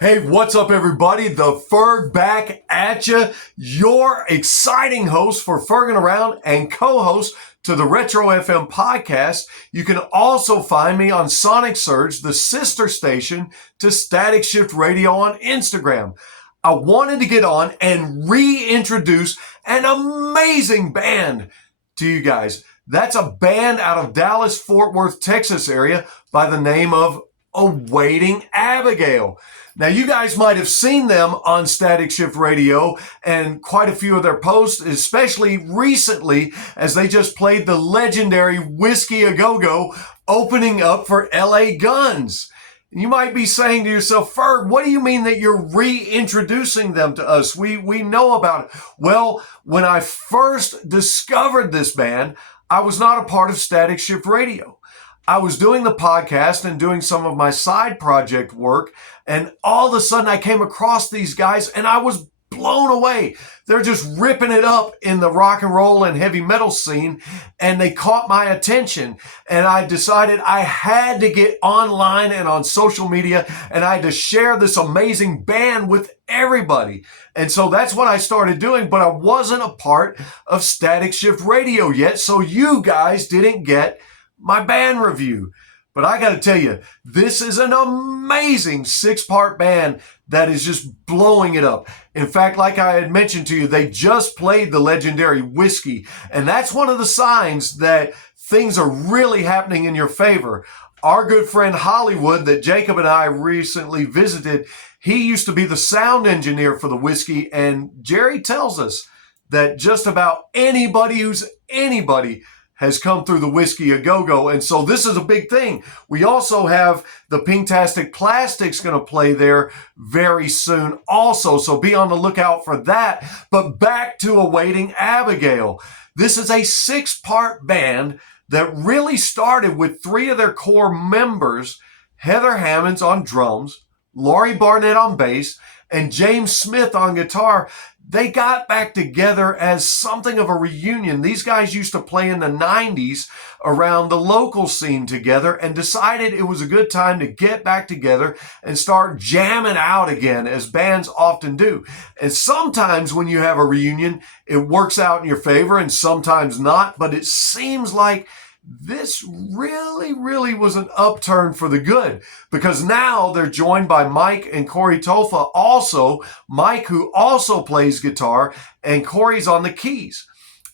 Hey, what's up, everybody? The Ferg back at you. Your exciting host for Ferging Around and co-host to the Retro FM podcast. You can also find me on Sonic Surge, the sister station to Static Shift Radio on Instagram. I wanted to get on and reintroduce an amazing band to you guys. That's a band out of Dallas, Fort Worth, Texas area by the name of Awaiting Abigail. Now, you guys might have seen them on Static Shift Radio and quite a few of their posts, especially recently as they just played the legendary ingWithY-Eagle-Y opening up for LA Guns. You might be saying to yourself, Ferg, what do you mean that you're reintroducing them to us? We know about it. Well, when I first discovered this band, I was not a part of Static Shift Radio. I was doing the podcast and doing some of my side project work, and all of a sudden I came across these guys and I was blown away. They're just ripping it up in the rock and roll and heavy metal scene, and they caught my attention. And I decided I had to get online and on social media, and I had to share this amazing band with everybody. And so that's what I started doing, but I wasn't a part of Static Shift Radio yet, so you guys didn't get my band review. But I got to tell you, this is an amazing 6-part band that is just blowing it up. In fact, like I had mentioned to you, they just played the legendary Whiskey, and that's one of the signs that things are really happening in your favor. Our good friend Hollywood that Jacob and I recently visited, he used to be the sound engineer for the Whiskey, and Jerry tells us that just about anybody who's anybody has come through the ingWithY-Eagle-Y, and so this is a big thing. We also have the Pinktastic Plastics going to play there very soon also, so be on the lookout for that. But back to Awaiting Abigail. This is a 6-part band that really started with 3 of their core members, Heather Hammonds on drums, Laurie Barnett on bass, and James Smith on guitar. They got back together as something of a reunion. These guys used to play in the 90s around the local scene together and decided it was a good time to get back together and start jamming out again, as bands often do. And sometimes when you have a reunion, it works out in your favor and sometimes not, but it seems like this really was an upturn for the good, because now they're joined by Mike and Corey Tofa. Also, Mike, who also plays guitar, and Corey's on the keys.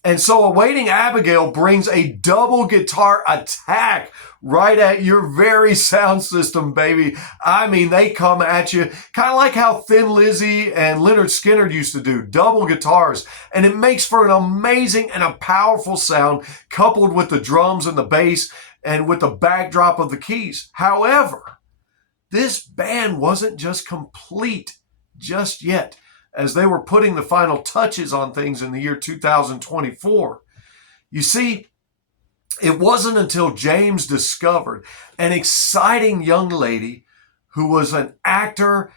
And so Awaiting Abigail brings a double guitar attack right at your very sound system, baby. I mean, they come at you kind of like how Thin Lizzy and Leonard Skinner used to do, double guitars. And it makes for an amazing and a powerful sound, coupled with the drums and the bass and with the backdrop of the keys. However, this band wasn't just complete just yet, as they were putting the final touches on things in the year 2024. You see, it wasn't until James discovered an exciting young lady who was an actor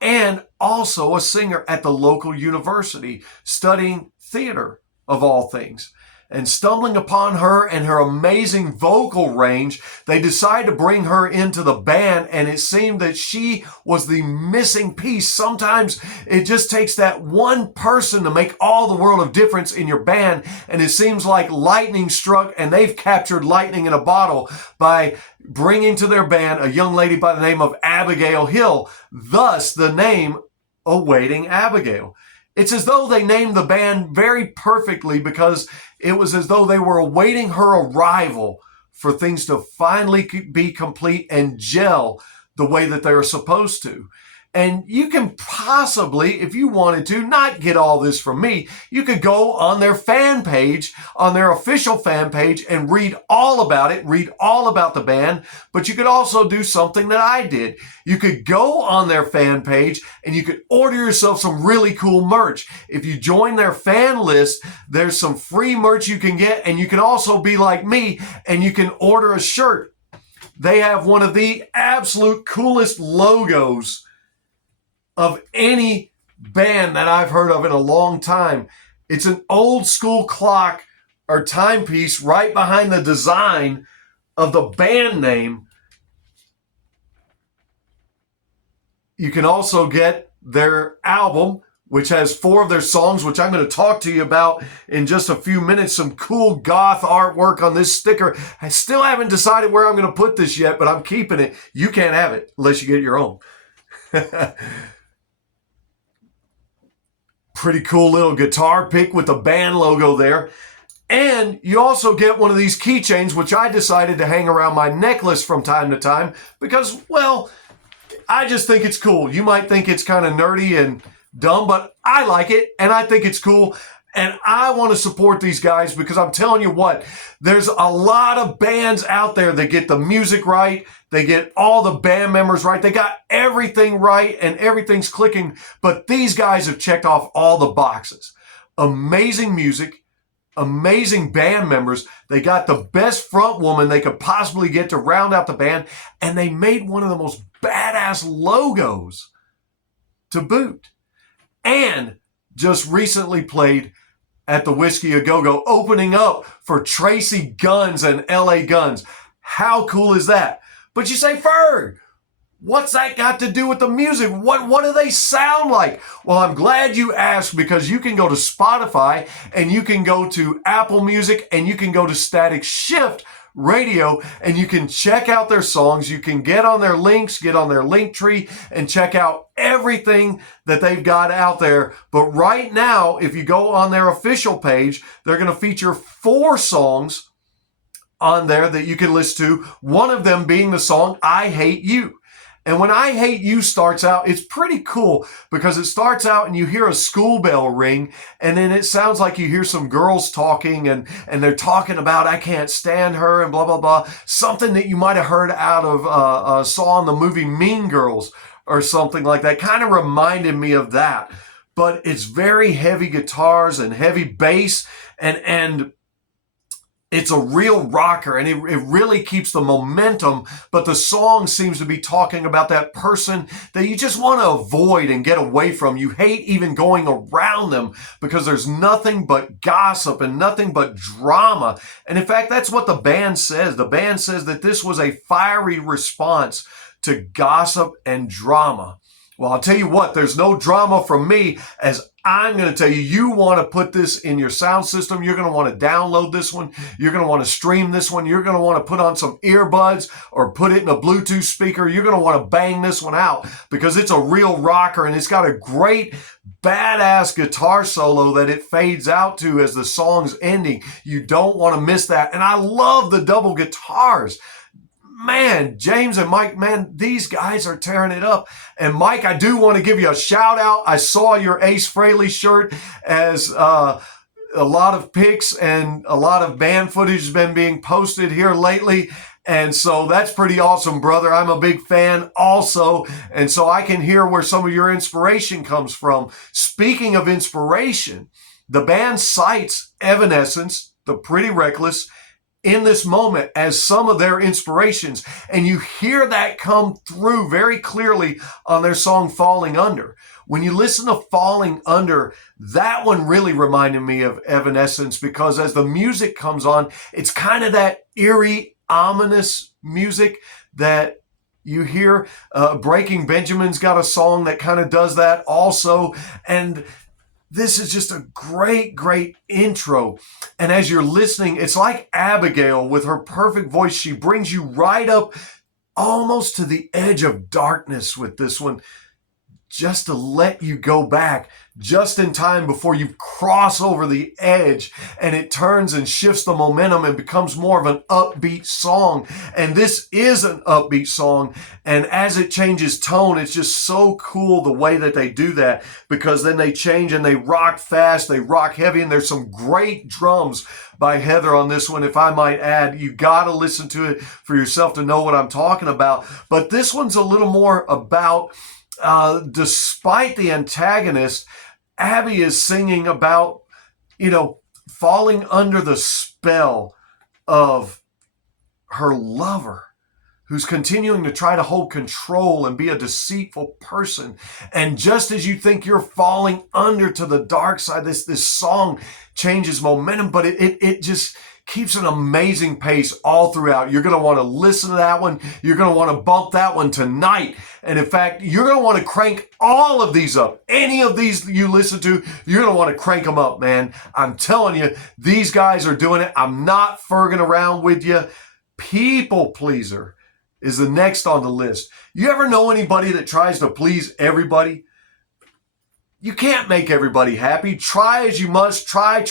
and also a singer at the local university, studying theater of all things. And stumbling upon her and her amazing vocal range, they decided to bring her into the band, and it seemed that she was the missing piece. Sometimes it just takes that one person to make all the world of difference in your band, and it seems like lightning struck, and they've captured lightning in a bottle by bringing to their band a young lady by the name of Abigail Hill, thus the name Awaiting Abigail. It's as though they named the band very perfectly, because it was as though they were awaiting her arrival for things to finally be complete and gel the way that they were supposed to. And you can possibly, if you wanted to, not get all this from me, you could go on their fan page, on their official fan page, and read all about it, read all about the band. But you could also do something that I did. You could go on their fan page and you could order yourself some really cool merch. If you join their fan list, there's some free merch you can get, and you can also be like me and you can order a shirt. They have one of the absolute coolest logos of any band that I've heard of in a long time. It's an old school clock or timepiece right behind the design of the band name. You can also get their album, which has 4 of their songs, which I'm going to talk to you about in just a few minutes. Some cool goth artwork on this sticker. I still haven't decided where I'm going to put this yet, but I'm keeping it. You can't have it unless you get your own. Pretty cool little guitar pick with the band logo there. And you also get one of these keychains, which I decided to hang around my necklace from time to time because, well, I just think it's cool. You might think it's kind of nerdy and dumb, but I like it and I think it's cool. And I want to support these guys because I'm telling you what, there's a lot of bands out there that get the music right. They get all the band members right. They got everything right and everything's clicking. But these guys have checked off all the boxes. Amazing music, amazing band members. They got the best front woman they could possibly get to round out the band. And they made one of the most badass logos to boot. And just recently played at the Whiskey A Go-Go, opening up for Tracy Guns and LA Guns. How cool is that? But you say, Ferg, what's that got to do with the music? What do they sound like? Well, I'm glad you asked because you can go to Spotify and you can go to Apple Music and you can go to Static Shift Radio and you can check out their songs. You can get on their links, get on their link tree and check out everything that they've got out there. But right now, if you go on their official page, they're going to feature 4 songs on there that you can listen to. One of them being the song I Hate You. And when I Hate You starts out, it's pretty cool because it starts out and you hear a school bell ring and then it sounds like you hear some girls talking and they're talking about I can't stand her and blah, blah, blah. Something that you might have heard out of saw in the movie Mean Girls or something like that. Kind of reminded me of that. But it's very heavy guitars and heavy bass and it's a real rocker and it really keeps the momentum, but the song seems to be talking about that person that you just want to avoid and get away from. You hate even going around them because there's nothing but gossip and nothing but drama. And in fact, that's what the band says. The band says that this was a fiery response to gossip and drama. Well, I'll tell you what, there's no drama from me as I'm going to tell you, you want to put this in your sound system. You're going to want to download this one. You're going to want to stream this one. You're going to want to put on some earbuds or put it in a Bluetooth speaker. You're going to want to bang this one out because it's a real rocker and it's got a great badass guitar solo that it fades out to as the song's ending. You don't want to miss that. And I love the double guitars. Man, James and Mike, man, these guys are tearing it up. And Mike, I do want to give you a shout out. I saw your Ace Frehley shirt as a lot of pics and a lot of band footage has been being posted here lately. And so that's pretty awesome, brother. I'm a big fan also. And so I can hear where some of your inspiration comes from. Speaking of inspiration, the band cites Evanescence, the Pretty Reckless, in this moment as some of their inspirations. And you hear that come through very clearly on their song Falling Under. When you listen to Falling Under, that one really reminded me of Evanescence because as the music comes on, it's kind of that eerie, ominous music that you hear. Breaking Benjamin's got a song that kind of does that also. And this is just a great, great intro. And as you're listening, it's like Abigail with her perfect voice. She brings you right up almost to the edge of darkness with this one, just to let you go back just in time before you cross over the edge and it turns and shifts the momentum and becomes more of an upbeat song. And this is an upbeat song. And as it changes tone, it's just so cool the way that they do that because then they change and they rock fast, they rock heavy, and there's some great drums by Heather on this one, if I might add. You got to listen to it for yourself to know what I'm talking about. But this one's a little more about despite the antagonist, Abby is singing about, falling under the spell of her lover who's continuing to try to hold control and be a deceitful person. And just as you think you're falling under to the dark side, this song changes momentum, but it just keeps an amazing pace all throughout. You're going to want to listen to that one. You're going to want to bump that one tonight. And in fact, you're going to want to crank all of these up. Any of these you listen to, you're going to want to crank them up, man. I'm telling you, these guys are doing it. I'm not ferging around with you. People pleaser is the next on the list. You ever know anybody that tries to please everybody? You can't make everybody happy. Try as you must. Try.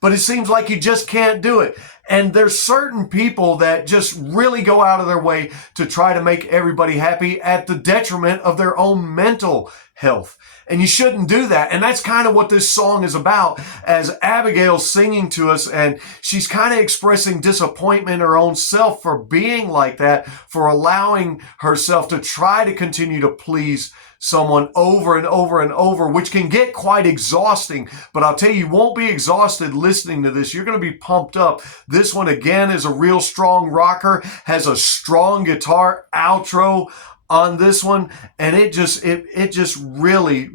But it seems like you just can't do it. And there's certain people that just really go out of their way to try to make everybody happy at the detriment of their own mental health. And you shouldn't do that. And that's kind of what this song is about, as Abigail's singing to us, and she's kind of expressing disappointment in her own self for being like that, for allowing herself to try to continue to please someone over and over and over, which can get quite exhausting. But I'll tell you, you won't be exhausted listening to this. You're going to be pumped up. This one, again, is a real strong rocker, has a strong guitar outro on this one, and it just really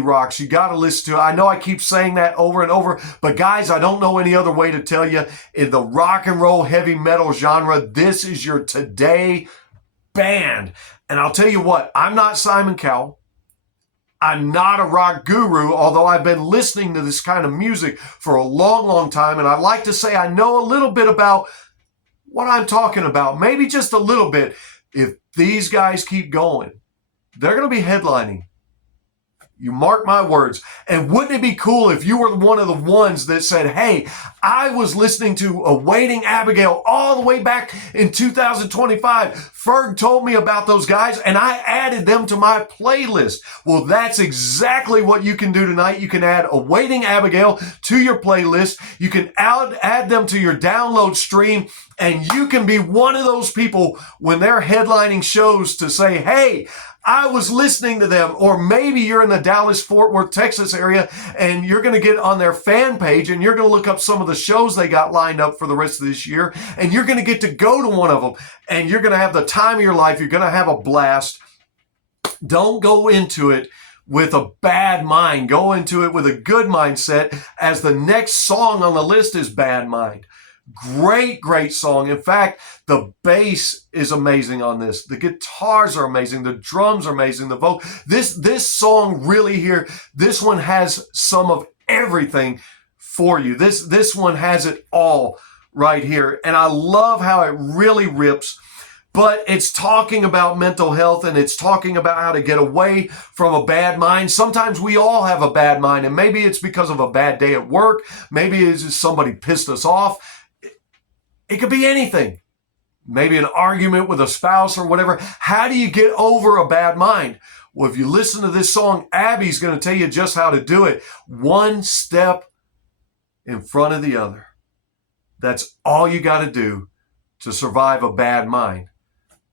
rocks. You got to listen to it. I know I keep saying that over and over, but guys, I don't know any other way to tell you. In the rock and roll heavy metal genre, this is your today band. And I'll tell you what, I'm not Simon Cowell. I'm not a rock guru, although I've been listening to this kind of music for a long time, and I'd like to say I know a little bit about what I'm talking about, maybe just a little bit. If these guys keep going, they're going to be headlining. You mark my words. And wouldn't it be cool if you were one of the ones that said, hey, I was listening to Awaiting Abigail all the way back in 2025. Ferg told me about those guys and I added them to my playlist. Well, that's exactly what you can do tonight. You can add Awaiting Abigail to your playlist. You can add them to your download stream, and you can be one of those people when they're headlining shows to say, hey, I was listening to them. Or maybe you're in the Dallas-Fort Worth, Texas area, and you're going to get on their fan page and you're going to look up some of the shows they got lined up for the rest of this year, and you're going to get to go to one of them, and you're going to have the time of your life. You're going to have a blast. Don't go into it with a bad mind. Go into it with a good mindset, as the next song on the list is Bad Mind. Great song. In fact, the bass is amazing on this. The guitars are amazing. The drums are amazing. The vocal. This song really here, this one has some of everything for you. This one has it all right here. And I love how it really rips. But it's talking about mental health, and it's talking about how to get away from a bad mind. Sometimes we all have a bad mind, and maybe it's because of a bad day at work. Maybe it's just somebody pissed us off. It could be anything. Maybe an argument with a spouse or whatever. How do you get over a bad mind? Well, if you listen to this song, Abby's going to tell you just how to do it. One step in front of the other. That's all you got to do to survive a bad mind.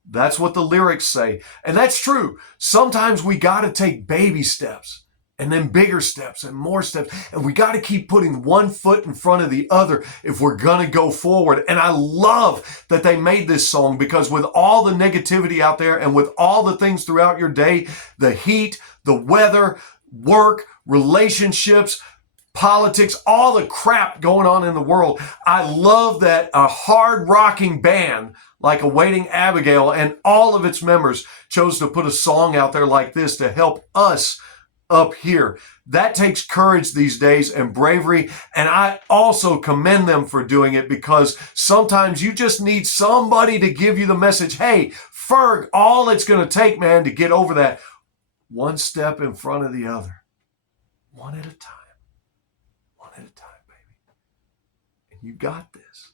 That's what the lyrics say. And that's true. Sometimes we got to take baby steps, and then bigger steps and more steps. And we got to keep putting one foot in front of the other if we're going to go forward. And I love that they made this song, because with all the negativity out there and with all the things throughout your day, the heat, the weather, work, relationships, politics, all the crap going on in the world, I love that a hard rocking band like Awaiting Abigail and all of its members chose to put a song out there like this to help us up here. That takes courage these days and bravery, and I also commend them for doing it, because sometimes you just need somebody to give you the message, hey, Ferg, all it's going to take, man, to get over that, one step in front of the other, one at a time, baby. And you got this.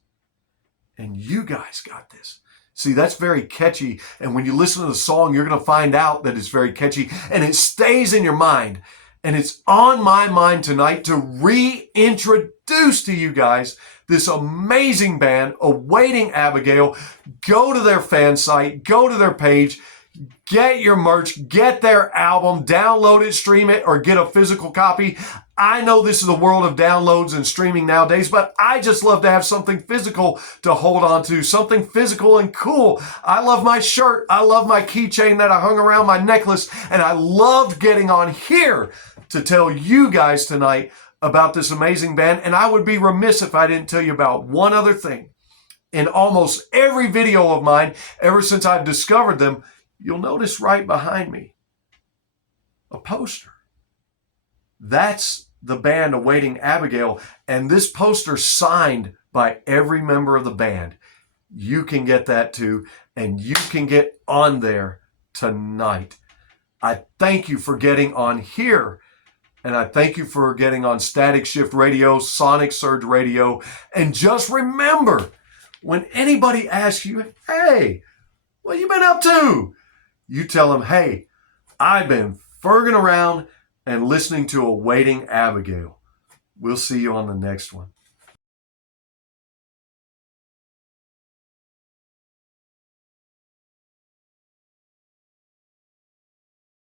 And you guys got this. See, that's very catchy. And when you listen to the song, you're going to find out that it's very catchy. And it stays in your mind. And it's on my mind tonight to reintroduce to you guys this amazing band, Awaiting Abigail. Go to their fan site. Go to their page. Get your merch. Get their album. Download it, stream it, or get a physical copy. I know this is the world of downloads and streaming nowadays, but I just love to have something physical to hold on to, something physical and cool. I love my shirt. I love my keychain that I hung around my necklace, and I loved getting on here to tell you guys tonight about this amazing band, and I would be remiss if I didn't tell you about one other thing. In almost every video of mine, ever since I've discovered them, you'll notice right behind me a poster. That's the band Awaiting Abigail, and this poster signed by every member of the band. You can get that too, and you can get on there tonight. I thank you for getting on here, and I thank you for getting on Static Shift Radio, Sonic Surge Radio, and just remember, when anybody asks you, hey, what you been up to? You tell them, hey, I've been ferging around and listening to Awaiting Abigail. We'll see you on the next one.